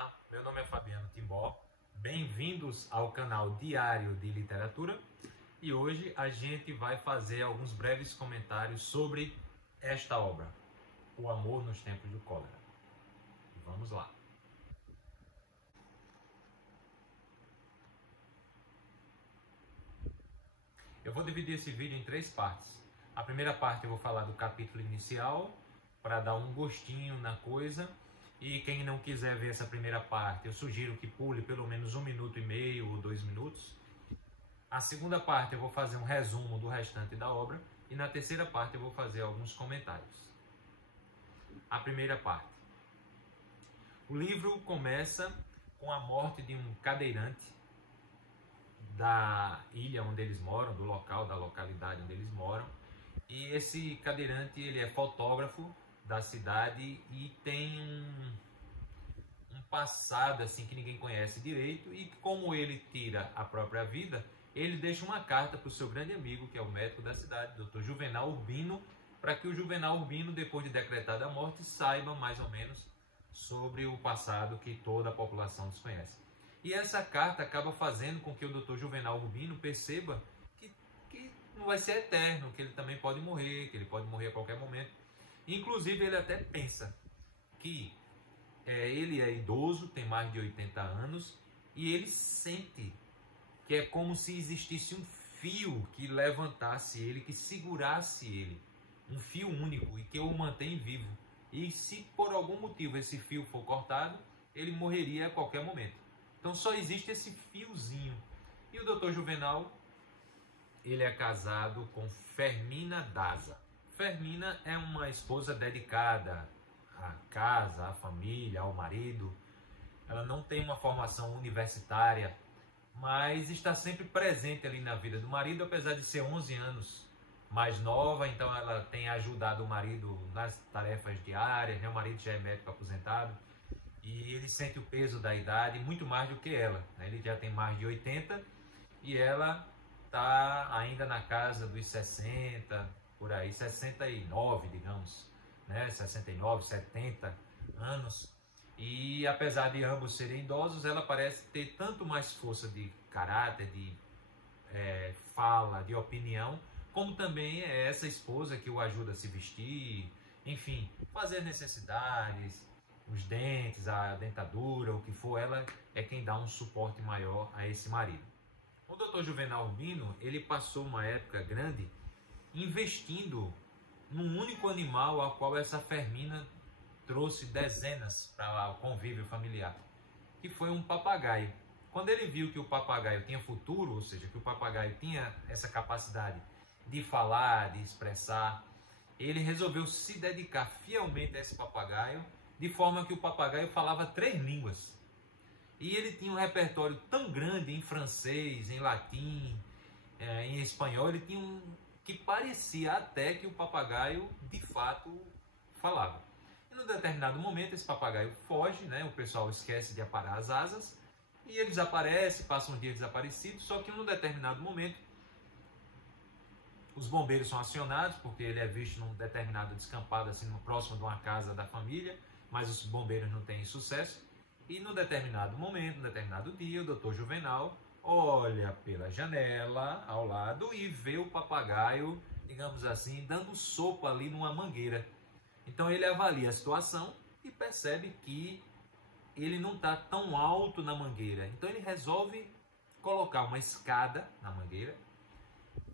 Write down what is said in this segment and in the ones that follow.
Olá, meu nome é Fabiano Timbó, bem-vindos ao canal Diário de Literatura e hoje a gente vai fazer alguns breves comentários sobre esta obra, O Amor nos Tempos do Cólera. Vamos lá. Eu vou dividir esse vídeo em três partes. A primeira parte eu vou falar do capítulo inicial, para dar um gostinho na coisa. E quem não quiser ver essa primeira parte, eu sugiro que pule pelo menos 1 minuto e meio ou 2 minutos. A segunda parte eu vou fazer um resumo do restante da obra. E na terceira parte eu vou fazer alguns comentários. A primeira parte. O livro começa com a morte de um cadeirante da ilha onde eles moram, do local, da localidade onde eles moram. E esse cadeirante, ele é fotógrafo da cidade e tem um passado assim que ninguém conhece direito, e como ele tira a própria vida, ele deixa uma carta para o seu grande amigo, que é o médico da cidade, Dr. Juvenal Urbino, para que o Juvenal Urbino, depois de decretada a morte, saiba mais ou menos sobre o passado que toda a população desconhece. E essa carta acaba fazendo com que o Dr. Juvenal Urbino perceba que não vai ser eterno, que ele também pode morrer, que ele pode morrer a qualquer momento. Inclusive, ele até pensa que ele é idoso, tem mais de 80 anos, e ele sente que é como se existisse um fio que levantasse ele, que segurasse ele, um fio único e que o mantém vivo. E se por algum motivo esse fio for cortado, ele morreria a qualquer momento. Então só existe esse fiozinho. E o Dr. Juvenal, ele é casado com Fermina Daza. Fermina é uma esposa dedicada à casa, à família, ao marido. Ela não tem uma formação universitária, mas está sempre presente ali na vida do marido, apesar de ser 11 anos mais nova. Então ela tem ajudado o marido nas tarefas diárias, né? O marido já é médico aposentado e ele sente o peso da idade muito mais do que ela, né? Ele já tem mais de 80 e ela está ainda na casa dos 60, por aí, 69, digamos, né? 69, 70 anos. E apesar de ambos serem idosos, ela parece ter tanto mais força de caráter, de fala, de opinião, como também é essa esposa que o ajuda a se vestir, enfim, fazer necessidades, os dentes, a dentadura, o que for. Ela é quem dá um suporte maior a esse marido. O Dr. Juvenal Urbino, ele passou uma época grande investindo num único animal ao qual essa Fermina trouxe dezenas para o convívio familiar, que foi um papagaio. Quando ele viu que o papagaio tinha futuro, ou seja, que o papagaio tinha essa capacidade de falar, de expressar, ele resolveu se dedicar fielmente a esse papagaio, de forma que o papagaio falava 3 línguas. E ele tinha um repertório tão grande em francês, em latim, em espanhol, ele tinha que parecia até que o papagaio de fato falava. E num determinado momento esse papagaio foge, né? O pessoal esquece de aparar as asas e ele desaparece, passa um dia desaparecido. Só que num determinado momento os bombeiros são acionados, porque ele é visto num determinado descampado, assim, próximo de uma casa da família, mas os bombeiros não têm sucesso. E num determinado momento, num determinado dia, o Dr. Juvenal olha pela janela ao lado e vê o papagaio, digamos assim, dando sopa ali numa mangueira. Então ele avalia a situação e percebe que ele não está tão alto na mangueira. Então ele resolve colocar uma escada na mangueira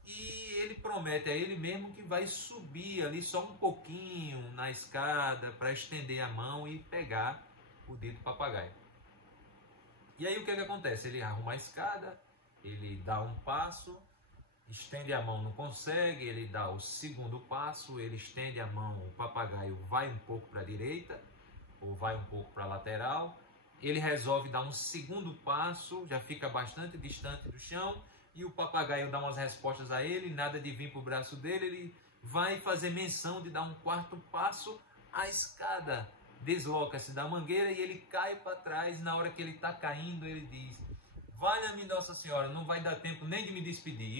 e ele promete a ele mesmo que vai subir ali só um pouquinho na escada para estender a mão e pegar o dito papagaio. E aí o que acontece? Ele arruma a escada, ele dá um passo, estende a mão, não consegue, ele dá o segundo passo, ele estende a mão, o papagaio vai um pouco para a direita, ou vai um pouco para a lateral, ele resolve dar um segundo passo, já fica bastante distante do chão, e o papagaio dá umas respostas a ele, nada de vir para o braço dele, ele vai fazer menção de dar um quarto passo, a escada desloca-se da mangueira e ele cai para trás. Na hora que ele está caindo, ele diz: valha-me Nossa Senhora, não vai dar tempo nem de me despedir.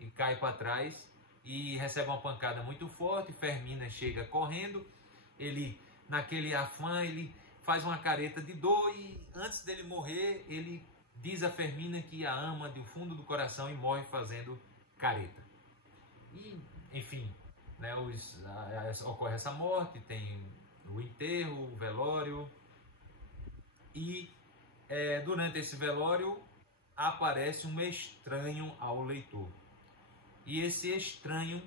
E cai para trás e recebe uma pancada muito forte. Fermina chega correndo, ele, naquele afã, ele faz uma careta de dor e antes dele morrer, ele diz a Fermina que a ama do fundo do coração e morre fazendo careta. E, enfim, né, ocorre essa morte, tem o enterro, o velório, e durante esse velório aparece um estranho ao leitor. E esse estranho,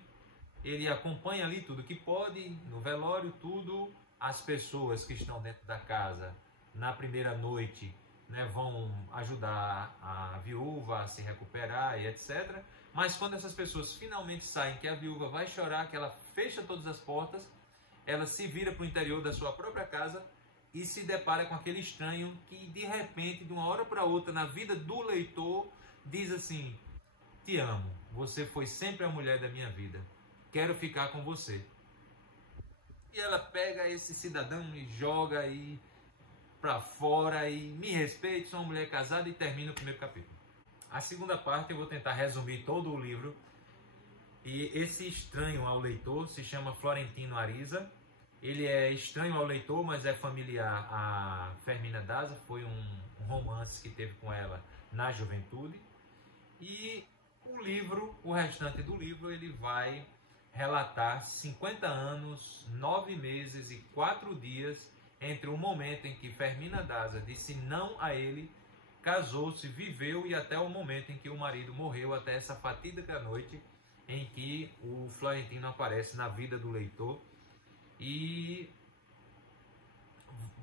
ele acompanha ali tudo que pode, no velório, tudo. As pessoas que estão dentro da casa, na primeira noite, né, vão ajudar a viúva a se recuperar e etc. Mas quando essas pessoas finalmente saem, que a viúva vai chorar, que ela fecha todas as portas, ela se vira para o interior da sua própria casa e se depara com aquele estranho que, de repente, de uma hora para outra, na vida do leitor, diz assim: te amo, você foi sempre a mulher da minha vida, quero ficar com você. E ela pega esse cidadão e joga aí para fora e me respeite, sou uma mulher casada, e termina o primeiro capítulo. A segunda parte eu vou tentar resumir todo o livro. E esse estranho ao leitor se chama Florentino Ariza. Ele é estranho ao leitor, mas é familiar a Fermina Daza. Foi um romance que teve com ela na juventude. E o livro, o restante do livro, ele vai relatar 50 anos, 9 meses e 4 dias entre o momento em que Fermina Daza disse não a ele, casou-se, viveu e até o momento em que o marido morreu, até essa fatídica noite em que o Florentino aparece na vida do leitor. E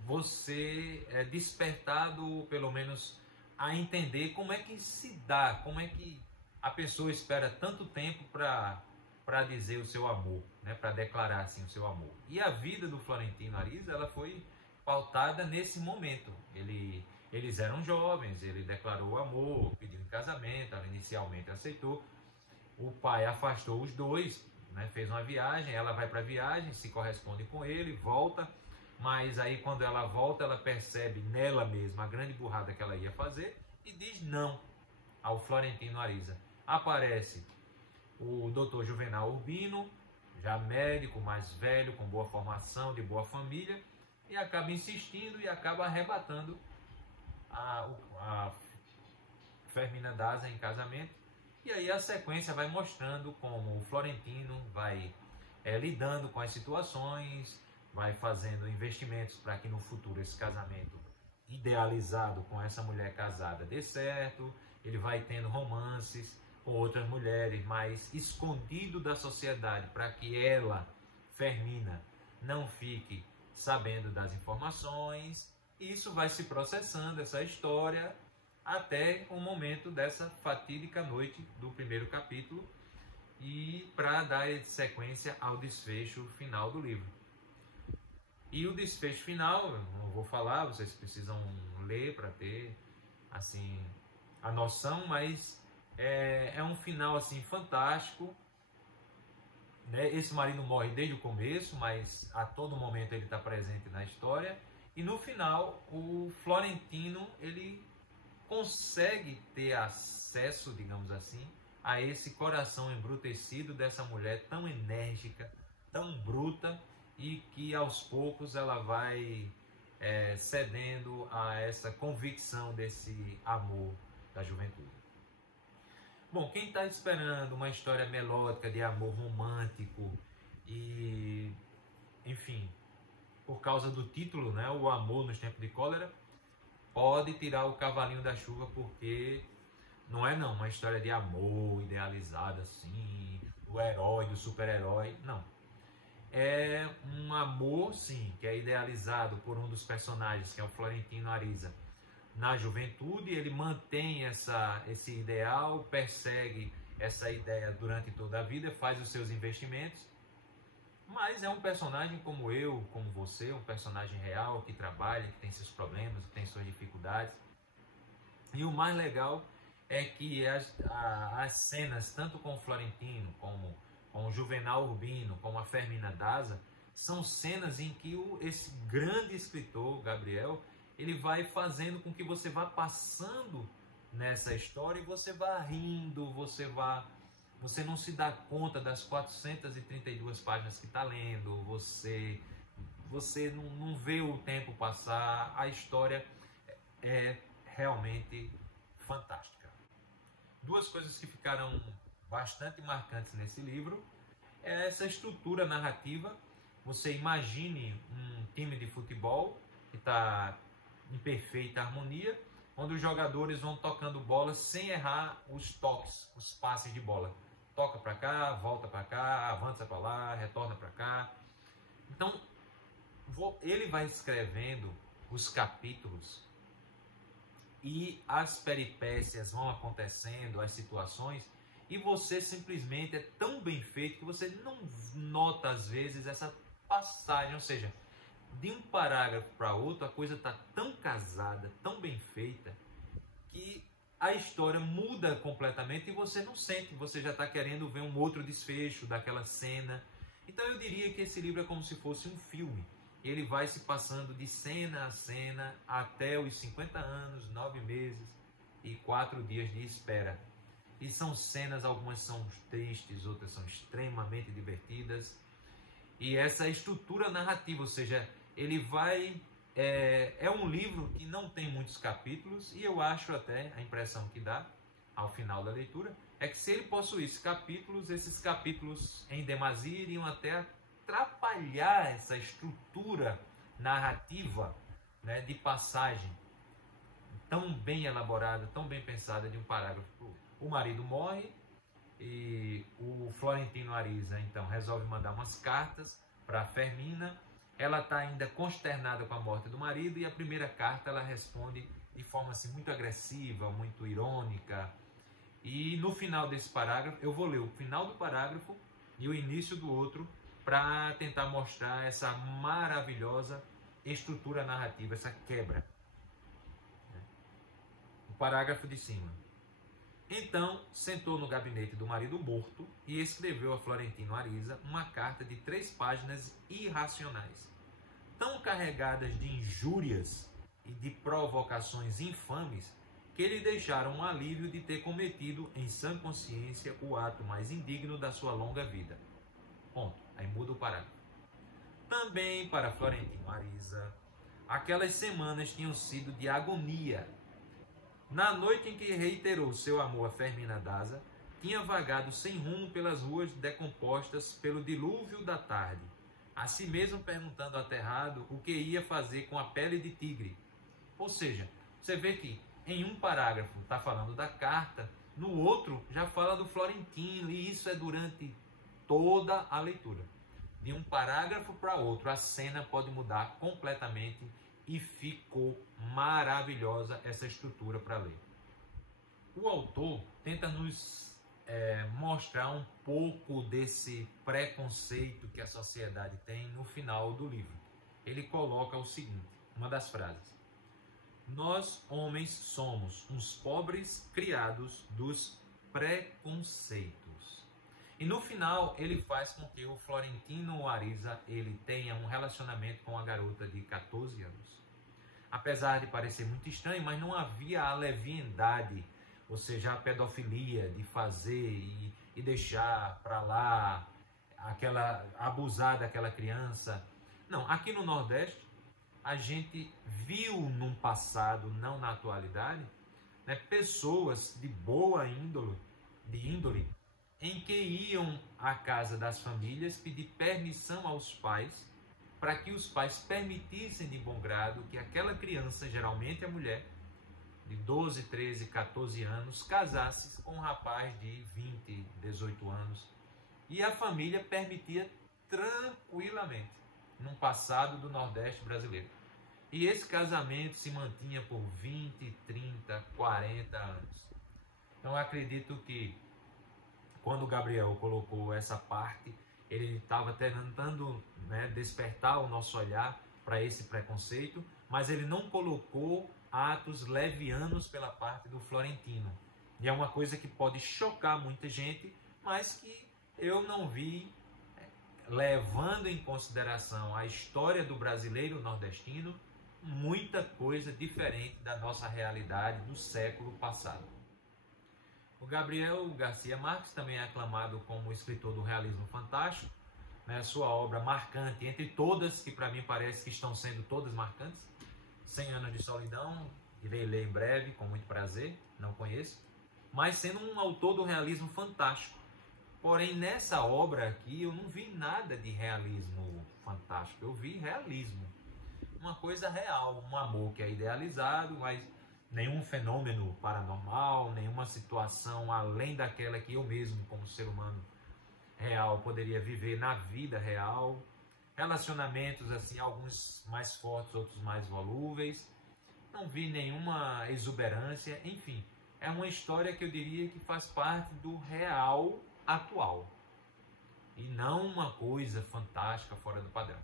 você é despertado, pelo menos, a entender como é que se dá, como é que a pessoa espera tanto tempo para dizer o seu amor, né, para declarar assim o seu amor. E a vida do Florentino Ariza, ela foi pautada nesse momento. Eles eram jovens, ele declarou amor, pediu em casamento, ela inicialmente aceitou. O pai afastou os dois, né, fez uma viagem, ela vai para a viagem, se corresponde com ele, volta, mas aí quando ela volta, ela percebe nela mesma a grande burrada que ela ia fazer e diz não ao Florentino Ariza. Aparece o doutor Juvenal Urbino, já médico, mais velho, com boa formação, de boa família, e acaba insistindo e acaba arrebatando a Fermina Daza em casamento. E aí a sequência vai mostrando como o Florentino vai lidando com as situações, vai fazendo investimentos para que no futuro esse casamento idealizado com essa mulher casada dê certo. Ele vai tendo romances com outras mulheres, mas escondido da sociedade, para que ela, Fermina, não fique sabendo das informações. Isso vai se processando, essa história, até o momento dessa fatídica noite do primeiro capítulo, e para dar sequência ao desfecho final do livro. E o desfecho final, eu não vou falar, vocês precisam ler para ter assim a noção, mas é um final assim fantástico, né? Esse marido morre desde o começo, mas a todo momento ele está presente na história. E no final, o Florentino, ele consegue ter acesso, digamos assim, a esse coração embrutecido dessa mulher tão enérgica, tão bruta, e que aos poucos ela vai cedendo a essa convicção desse amor da juventude. Bom, quem está esperando uma história melódica de amor romântico e, enfim, por causa do título, né, O Amor nos Tempos de Cólera, pode tirar o cavalinho da chuva, porque não é uma história de amor idealizada assim, do herói, do super-herói, não. É um amor, sim, que é idealizado por um dos personagens, que é o Florentino Ariza, na juventude. Ele mantém esse ideal, persegue essa ideia durante toda a vida, faz os seus investimentos, mas é um personagem como eu, como você, um personagem real, que trabalha, que tem seus problemas, que tem suas dificuldades. E o mais legal é que as cenas, tanto com o Florentino, como com o Juvenal Urbino, como a Fermina Daza, são cenas em que esse grande escritor, Gabriel, ele vai fazendo com que você vá passando nessa história e você vá rindo, você não se dá conta das 432 páginas que está lendo, você você não vê o tempo passar, a história é realmente fantástica. Duas coisas que ficaram bastante marcantes nesse livro é essa estrutura narrativa. Você imagine um time de futebol que está em perfeita harmonia, onde os jogadores vão tocando bola sem errar os toques, os passes de bola. Toca para cá, volta para cá, avança para lá, retorna para cá. Então, ele vai escrevendo os capítulos e as peripécias vão acontecendo, as situações, e você simplesmente é tão bem feito que você não nota às vezes essa passagem, ou seja, de um parágrafo para outro a coisa está tão casada, tão bem feita, que a história muda completamente e você não sente, você já está querendo ver um outro desfecho daquela cena. Então eu diria que esse livro é como se fosse um filme. Ele vai se passando de cena a cena até os 50 anos, 9 meses e 4 dias de espera. E são cenas, algumas são tristes, outras são extremamente divertidas. E essa estrutura narrativa, ou seja, ele vai... É um livro que não tem muitos capítulos, e eu acho até, a impressão que dá ao final da leitura, é que se ele possuísse capítulos, esses capítulos em demasia iriam até atrapalhar essa estrutura narrativa, né, de passagem tão bem elaborada, tão bem pensada de um parágrafo para o outro. O marido morre e o Florentino Ariza então resolve mandar umas cartas para Fermina. Ela está ainda consternada com a morte do marido e a primeira carta ela responde de forma assim, muito agressiva, muito irônica. E no final desse parágrafo, eu vou ler o final do parágrafo e o início do outro para tentar mostrar essa maravilhosa estrutura narrativa, essa quebra. O parágrafo de cima. Então, sentou no gabinete do marido morto e escreveu a Florentino Ariza uma carta de 3 páginas irracionais, tão carregadas de injúrias e de provocações infames, que lhe deixaram um alívio de ter cometido em sã consciência o ato mais indigno da sua longa vida. Ponto. Aí muda o parágrafo. Também para Florentino Ariza, aquelas semanas tinham sido de agonia. Na noite em que reiterou seu amor a Fermina Daza, tinha vagado sem rumo pelas ruas decompostas pelo dilúvio da tarde, a si mesmo perguntando aterrado o que ia fazer com a pele de tigre. Ou seja, você vê que em um parágrafo está falando da carta, no outro já fala do Florentino, e isso é durante toda a leitura. De um parágrafo para outro, a cena pode mudar completamente e ficou maravilhosa essa estrutura para ler. O autor tenta nos mostrar um pouco desse preconceito que a sociedade tem no final do livro. Ele coloca o seguinte, uma das frases: nós, homens, somos uns pobres criados dos preconceitos. E no final ele faz com que o Florentino Ariza ele tenha um relacionamento com a garota de 14 anos. Apesar de parecer muito estranho, mas não havia a leviandade, ou seja, a pedofilia de fazer e deixar para lá, abusar daquela criança. Não, aqui no Nordeste, a gente viu num passado, não na atualidade, né, pessoas de boa índole, em que iam à casa das famílias pedir permissão aos pais, para que os pais permitissem de bom grado que aquela criança, geralmente a mulher, de 12, 13, 14 anos, casasse com um rapaz de 20, 18 anos. E a família permitia tranquilamente, num passado do Nordeste brasileiro. E esse casamento se mantinha por 20, 30, 40 anos. Então eu acredito que quando o Gabriel colocou essa parte, ele estava tentando, né, despertar o nosso olhar para esse preconceito, mas ele não colocou atos levianos pela parte do Florentino. E é uma coisa que pode chocar muita gente, mas que eu não vi, levando em consideração a história do brasileiro nordestino, muita coisa diferente da nossa realidade do século passado. O Gabriel Garcia Marques também é aclamado como escritor do realismo fantástico, né, a sua obra marcante, entre todas, que para mim parece que estão sendo todas marcantes. 100 Anos de Solidão, irei ler em breve, com muito prazer, não conheço, mas sendo um autor do realismo fantástico. Porém, nessa obra aqui, eu não vi nada de realismo fantástico, eu vi realismo. Uma coisa real, um amor que é idealizado, mas nenhum fenômeno paranormal, nenhuma situação além daquela que eu mesmo, como ser humano real, poderia viver na vida real. Relacionamentos, assim, alguns mais fortes, outros mais volúveis. Não vi nenhuma exuberância, enfim. É uma história que eu diria que faz parte do real atual. E não uma coisa fantástica fora do padrão.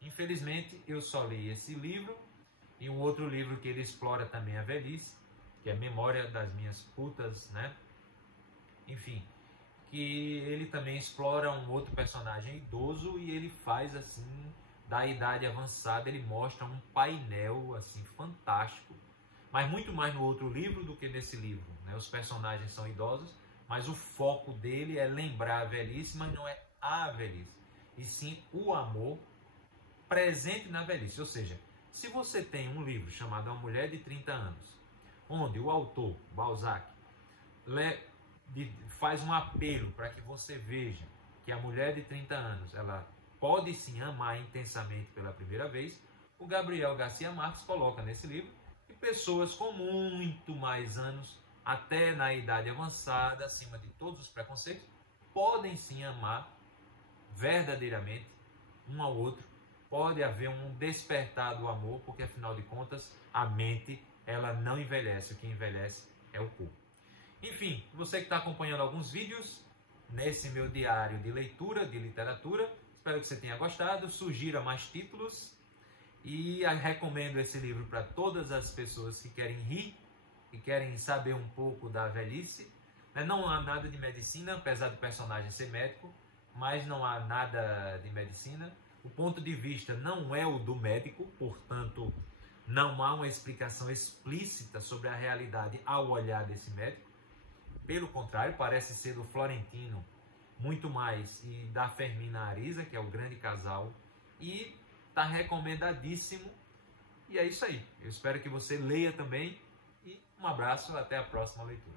Infelizmente, eu só li esse livro e um outro livro que ele explora também a velhice, que é Memória das Minhas Putas, né? Enfim, que ele também explora um outro personagem idoso e ele faz assim, da idade avançada, ele mostra um painel assim fantástico, mas muito mais no outro livro do que nesse livro, né? Os personagens são idosos, mas o foco dele é lembrar a velhice, mas não é a velhice, e sim o amor presente na velhice. Ou seja, se você tem um livro chamado A Mulher de 30 Anos, onde o autor, Balzac, faz um apelo para que você veja que a mulher de 30 anos ela pode sim amar intensamente pela primeira vez, o Gabriel Garcia Marques coloca nesse livro que pessoas com muito mais anos, até na idade avançada, acima de todos os preconceitos, podem sim amar verdadeiramente um ao outro. Pode haver um despertar do amor, porque afinal de contas a mente ela não envelhece, o que envelhece é o corpo. Enfim, você que está acompanhando alguns vídeos nesse meu diário de leitura, de literatura, espero que você tenha gostado, sugira mais títulos e recomendo esse livro para todas as pessoas que querem rir e querem saber um pouco da velhice. Não há nada de medicina, apesar do personagem ser médico, mas não há nada de medicina. O ponto de vista não é o do médico, portanto, não há uma explicação explícita sobre a realidade ao olhar desse médico. Pelo contrário, parece ser do Florentino muito mais e da Fermina Arisa, que é o grande casal, e está recomendadíssimo. E é isso aí. Eu espero que você leia também e um abraço, até a próxima leitura.